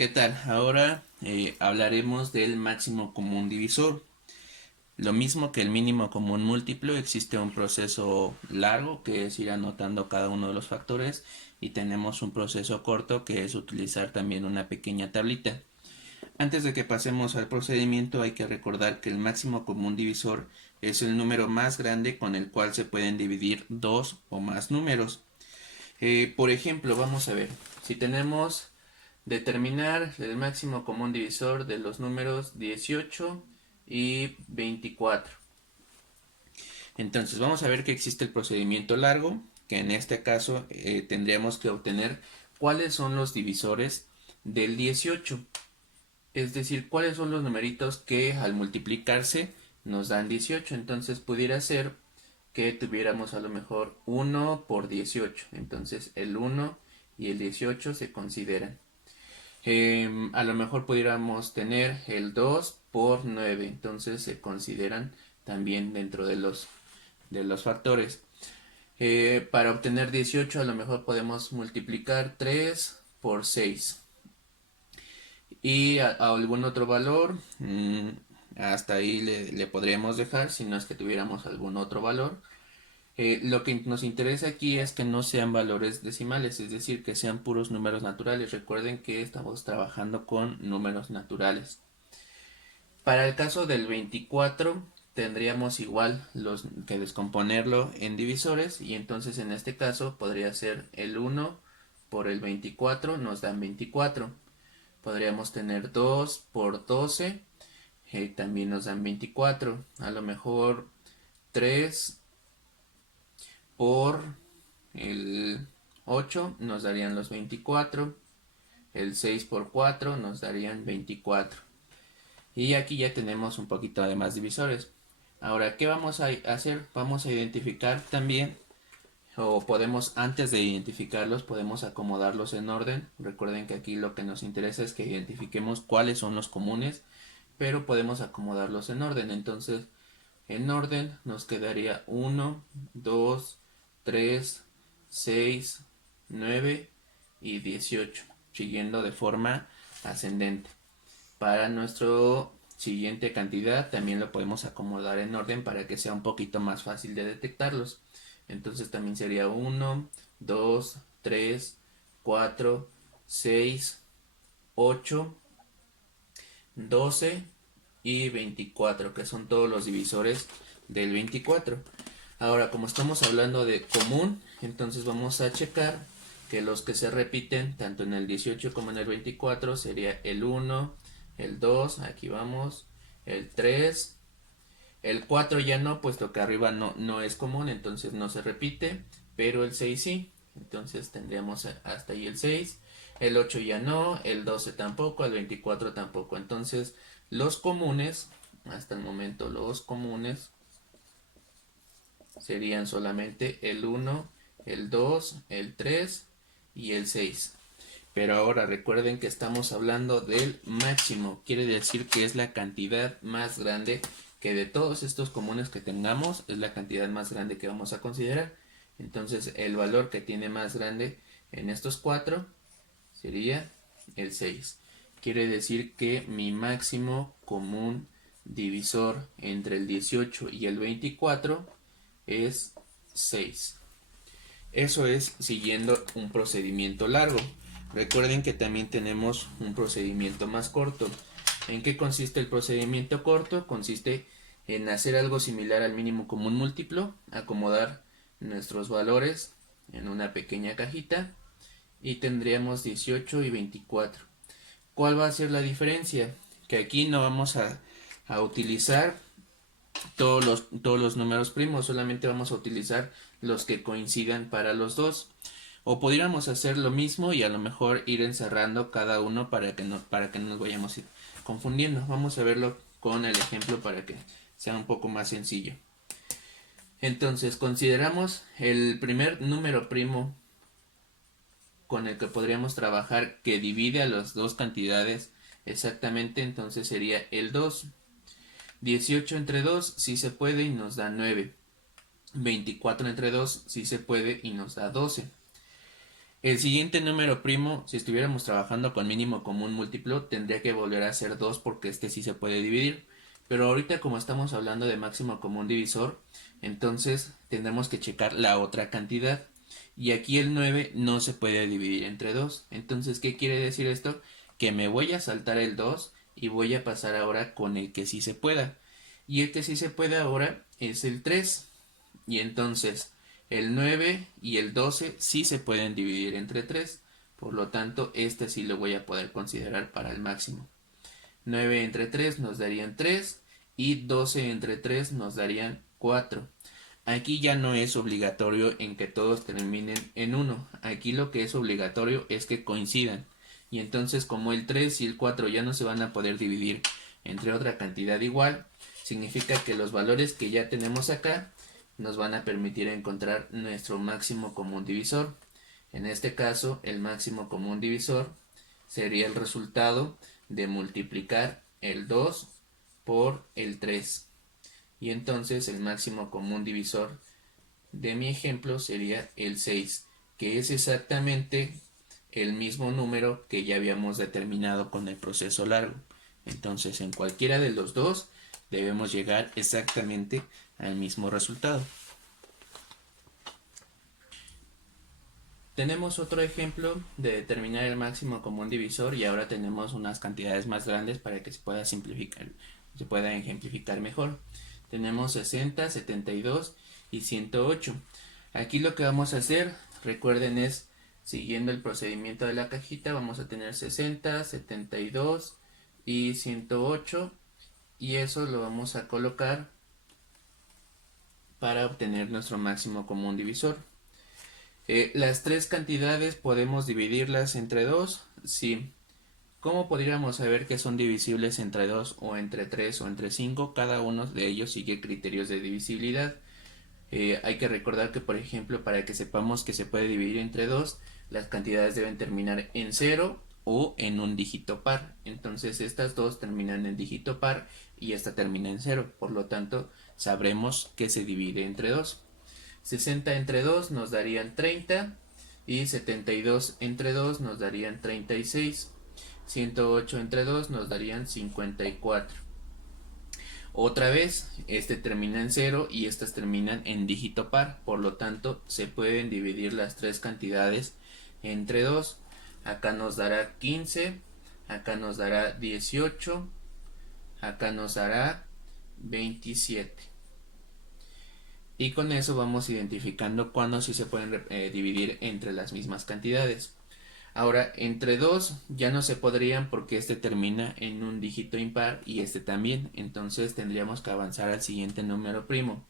¿Qué tal? Ahora hablaremos del máximo común divisor. Lo mismo que el mínimo común múltiplo, existe un proceso largo que es ir anotando cada uno de los factores y tenemos un proceso corto que es utilizar también una pequeña tablita. Antes de que pasemos al procedimiento hay que recordar que el máximo común divisor es el número más grande con el cual se pueden dividir dos o más números. Por ejemplo, vamos a ver, si tenemos determinar el máximo común divisor de los números 18 y 24. Entonces vamos a ver que existe el procedimiento largo, que en este caso tendríamos que obtener cuáles son los divisores del 18. Es decir, cuáles son los numeritos que al multiplicarse nos dan 18. Entonces pudiera ser que tuviéramos a lo mejor 1 por 18. Entonces el 1 y el 18 se consideran. A lo mejor pudiéramos tener el 2 por 9, entonces se consideran también dentro de los factores. Para obtener 18 a lo mejor podemos multiplicar 3 por 6 y a algún otro valor, hasta ahí le podríamos dejar si no es que tuviéramos algún otro valor. Lo que nos interesa aquí es que no sean valores decimales, es decir, que sean puros números naturales. Recuerden que estamos trabajando con números naturales. Para el caso del 24 tendríamos igual que descomponerlo en divisores y entonces en este caso podría ser el 1 por el 24 nos dan 24. Podríamos tener 2 por 12, también nos dan 24. A lo mejor 3 por el 8 nos darían los 24. El 6 por 4 nos darían 24. Y aquí ya tenemos un poquito de más divisores. Ahora, ¿qué vamos a hacer? Vamos a identificar también, o podemos, antes de identificarlos, podemos acomodarlos en orden. Recuerden que aquí lo que nos interesa es que identifiquemos cuáles son los comunes, pero podemos acomodarlos en orden. Entonces, en orden nos quedaría 1, 2, 3, 6, 9 y 18, siguiendo de forma ascendente. Para nuestro siguiente cantidad también lo podemos acomodar en orden para que sea un poquito más fácil de detectarlos. Entonces también sería 1, 2, 3, 4, 6, 8, 12 y 24, que son todos los divisores del 24. Ahora, como estamos hablando de común, entonces vamos a checar que los que se repiten tanto en el 18 como en el 24 sería el 1, el 2, aquí vamos, el 3, el 4 ya no, puesto que arriba no es común, entonces no se repite, pero el 6 sí, entonces tendríamos hasta ahí el 6, el 8 ya no, el 12 tampoco, el 24 tampoco. Entonces los comunes, hasta el momento los comunes serían solamente el 1, el 2, el 3 y el 6. Pero ahora recuerden que estamos hablando del máximo, quiere decir que es la cantidad más grande, que de todos estos comunes que tengamos es la cantidad más grande que vamos a considerar. Entonces el valor que tiene más grande en estos cuatro sería el 6. Quiere decir que mi máximo común divisor entre el 18 y el 24 es 6. Eso es siguiendo un procedimiento largo. Recuerden que también tenemos un procedimiento más corto. ¿En qué consiste el procedimiento corto? Consiste en hacer algo similar al mínimo común múltiplo, acomodar nuestros valores en una pequeña cajita y tendríamos 18 y 24. ¿Cuál va a ser la diferencia? Que aquí no vamos a utilizar todos los números primos, solamente vamos a utilizar los que coincidan para los dos. O podríamos hacer lo mismo y a lo mejor ir encerrando cada uno para que no nos vayamos confundiendo. Vamos a verlo con el ejemplo para que sea un poco más sencillo. Entonces consideramos el primer número primo con el que podríamos trabajar que divide a las dos cantidades exactamente, entonces sería el 2. 18 entre 2 sí se puede y nos da 9. 24 entre 2 sí se puede y nos da 12. El siguiente número primo, si estuviéramos trabajando con mínimo común múltiplo, tendría que volver a ser 2 porque este sí se puede dividir. Pero ahorita como estamos hablando de máximo común divisor, entonces tendremos que checar la otra cantidad. Y aquí el 9 no se puede dividir entre 2. Entonces, ¿qué quiere decir esto? Que me voy a saltar el 2 y voy a pasar ahora con el que sí se pueda. Y el que sí se puede ahora es el 3. Y entonces el 9 y el 12 sí se pueden dividir entre 3. Por lo tanto, este sí lo voy a poder considerar para el máximo. 9 entre 3 nos darían 3 y 12 entre 3 nos darían 4. Aquí ya no es obligatorio en que todos terminen en 1. Aquí lo que es obligatorio es que coincidan. Y entonces como el 3 y el 4 ya no se van a poder dividir entre otra cantidad igual, significa que los valores que ya tenemos acá nos van a permitir encontrar nuestro máximo común divisor. En este caso, el máximo común divisor sería el resultado de multiplicar el 2 por el 3. Y entonces el máximo común divisor de mi ejemplo sería el 6, que es exactamente el mismo número que ya habíamos determinado con el proceso largo. Entonces, en cualquiera de los dos debemos llegar exactamente al mismo resultado. Tenemos otro ejemplo de determinar el máximo común divisor y ahora tenemos unas cantidades más grandes para que se pueda simplificar, se pueda ejemplificar mejor. Tenemos 60, 72 y 108. Aquí lo que vamos a hacer, recuerden, es siguiendo el procedimiento de la cajita, vamos a tener 60, 72 y 108 y eso lo vamos a colocar para obtener nuestro máximo común divisor. Las tres cantidades podemos dividirlas entre 2, sí. ¿Cómo podríamos saber que son divisibles entre 2 o entre 3 o entre 5? Cada uno de ellos sigue criterios de divisibilidad. Hay que recordar que, por ejemplo, para que sepamos que se puede dividir entre 2, las cantidades deben terminar en 0 o en un dígito par. Entonces estas dos terminan en dígito par y esta termina en 0. Por lo tanto, sabremos que se divide entre 2. 60 entre 2 nos darían 30 y 72 entre 2 nos darían 36. 108 entre 2 nos darían 54. Otra vez, este termina en 0 y estas terminan en dígito par, por lo tanto se pueden dividir las tres cantidades entre 2. Acá nos dará 15, acá nos dará 18, acá nos dará 27. Y con eso vamos identificando cuándo sí se pueden dividir entre las mismas cantidades. Ahora, entre 2 ya no se podrían porque este termina en un dígito impar y este también. Entonces tendríamos que avanzar al siguiente número primo.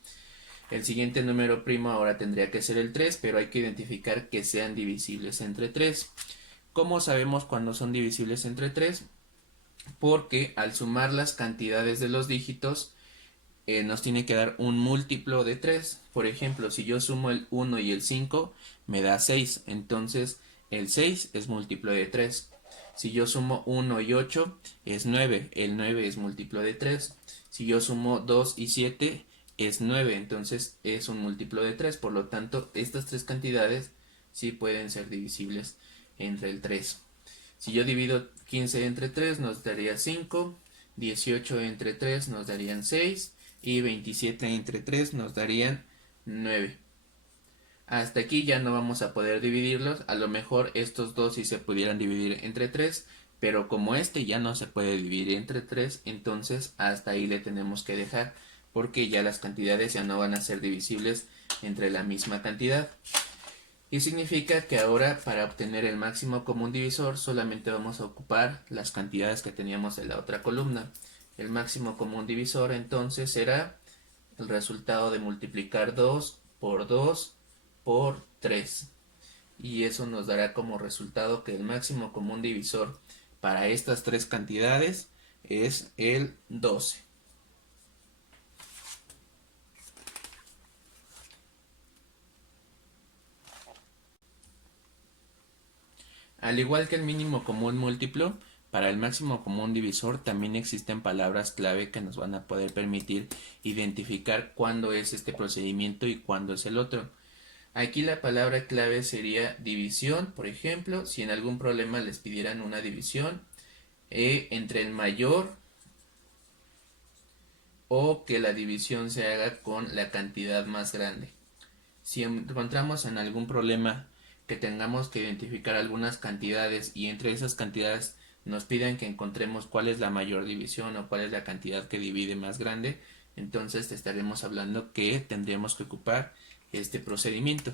El siguiente número primo ahora tendría que ser el 3, pero hay que identificar que sean divisibles entre 3. ¿Cómo sabemos cuándo son divisibles entre 3? Porque al sumar las cantidades de los dígitos, nos tiene que dar un múltiplo de 3. Por ejemplo, si yo sumo el 1 y el 5, me da 6. Entonces, el 6 es múltiplo de 3. Si yo sumo 1 y 8, es 9. El 9 es múltiplo de 3. Si yo sumo 2 y 7, es 9. Entonces, es un múltiplo de 3. Por lo tanto, estas tres cantidades sí pueden ser divisibles entre el 3. Si yo divido 15 entre 3, nos daría 5. 18 entre 3 nos darían 6. Y 27 entre 3 nos darían 9. Hasta aquí ya no vamos a poder dividirlos. A lo mejor estos dos sí se pudieran dividir entre 3, pero como este ya no se puede dividir entre 3, entonces hasta ahí le tenemos que dejar, porque ya las cantidades ya no van a ser divisibles entre la misma cantidad. Y significa que ahora para obtener el máximo común divisor solamente vamos a ocupar las cantidades que teníamos en la otra columna. El máximo común divisor entonces será el resultado de multiplicar 2 por 3. Y eso nos dará como resultado que el máximo común divisor para estas tres cantidades es el 12. Al igual que el mínimo común múltiplo, para el máximo común divisor también existen palabras clave que nos van a poder permitir identificar cuándo es este procedimiento y cuándo es el otro. Aquí la palabra clave sería división, por ejemplo, si en algún problema les pidieran una división entre el mayor o que la división se haga con la cantidad más grande. Si encontramos en algún problema que tengamos que identificar algunas cantidades y entre esas cantidades nos piden que encontremos cuál es la mayor división o cuál es la cantidad que divide más grande, entonces te estaremos hablando que tendríamos que ocupar este procedimiento.